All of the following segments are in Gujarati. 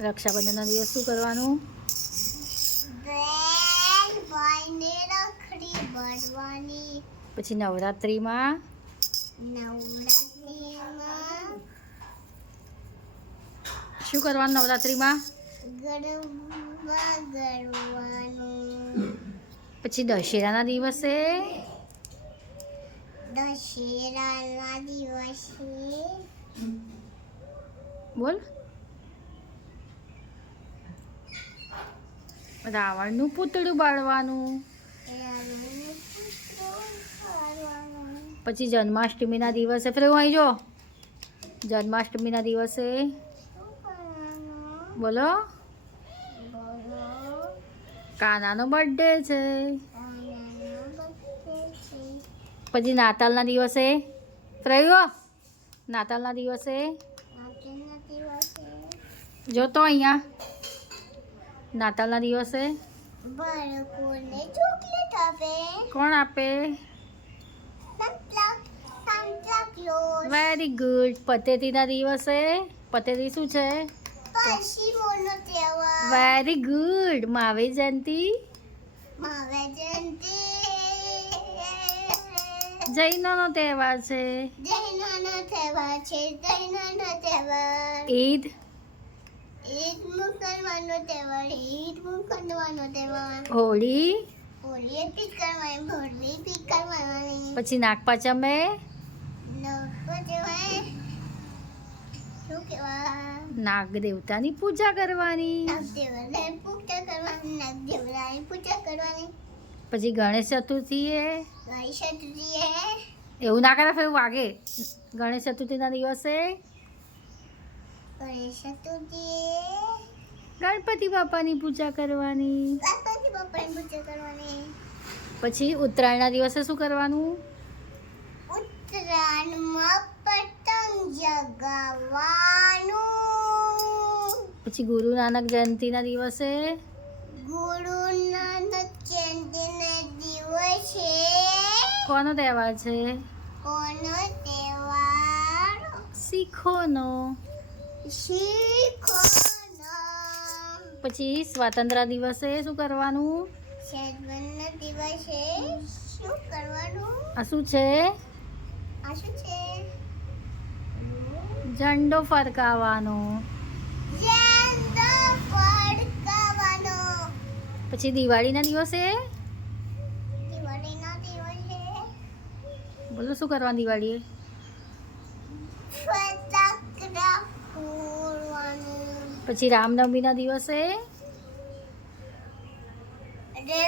રક્ષાબંધનના દિવસ શું કરવાનું? પછી નવરાત્રિમાં શું કરવાનું? નવરાત્રિમાં પછી દશેરાના દિવસે બોલ. રાવણનું પૂતળું બાળવાનું. પછી જન્માષ્ટમીના દિવસે ફરી અહીં જો. જન્માષ્ટમીના દિવસે બોલો. કાનાનો બર્થડે છે. પછી નાતાલના દિવસે ફર્યો. નાતાલના દિવસે જોતો અહીંયા. નાતાલના દિવસે બાળકોને ચોકલેટ આપે. કોણ આપે? Santa Claus. Very good. પતેતીના દિવસે પતેતી શું છે? પશ્ચિમોનો તહેવાર. Very good. મહાવીર જયંતિ મહાવીર જયંતિ જૈનોનો તહેવાર છે. જૈનોનો તહેવાર છે. જૈનોનો તહેવાર. ઈદ ઈદ મુસલમાનનો તહેવાર. ઈદ મુસલમાનનો તહેવાર. હોળી હોળી પી કરવાની. હોળી પી કરવાની. પછી નાગપાંચમે લોકો કહેવાય શું કહેવાય? નાગ દેવતાની પૂજા કરવાની. નાગદેવતાની પૂજા કરવાની. નાગદેવતાની પૂજા કરવાની. પછી ગણેશ ચતુર્થીએ ગણેશ ચતુર્થીએ એવું ના કરે ફેર વાગે. ગણેશ ચતુર્થીના દિવસે ગણેશ ચતુર્થીએ ગણપતિ બાપાની પૂજા કરવાની. ગણપતિ બાપાની પૂજા કરવાની. પછી ઉત્તરાયણના દિવસે શું કરવાનું? ઉત્તરાયણમાં પતંગ ચગાવવાનું. પછી ગુરુ નાનક જયંતિના દિવસે ગુરુ નાનક જયંતિના દિવસે કોનો તહેવાર છે? કોનો તહેવાર? શીખોનો. શીખોનો. પછી સ્વાતંત્ર્ય દિવસે શું કરવાનું? સ્વાતંત્ર્ય દિવસે શું કરવાનું? આ શું છે? આ શું છે? ઝંડો ફરકાવવાનો. ઝંડો ફરકાવવાનો. પછી દિવાળીના દિવસે દિવાળીના દિવસે બોલો શું કરવાનું? દિવાળીએ ફટાકડા ફોડવાનું. પછી રામનવમીના દિવસે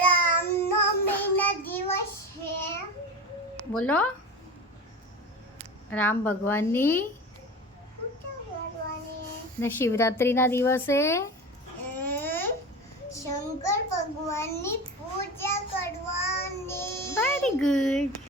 રામનવમીના દિવસે બોલો રામ ભગવાનની. પૂજા કરવાની. ને શિવરાત્રિના દિવસે શંકર ભગવાનની પૂજા કરવાની. Very good.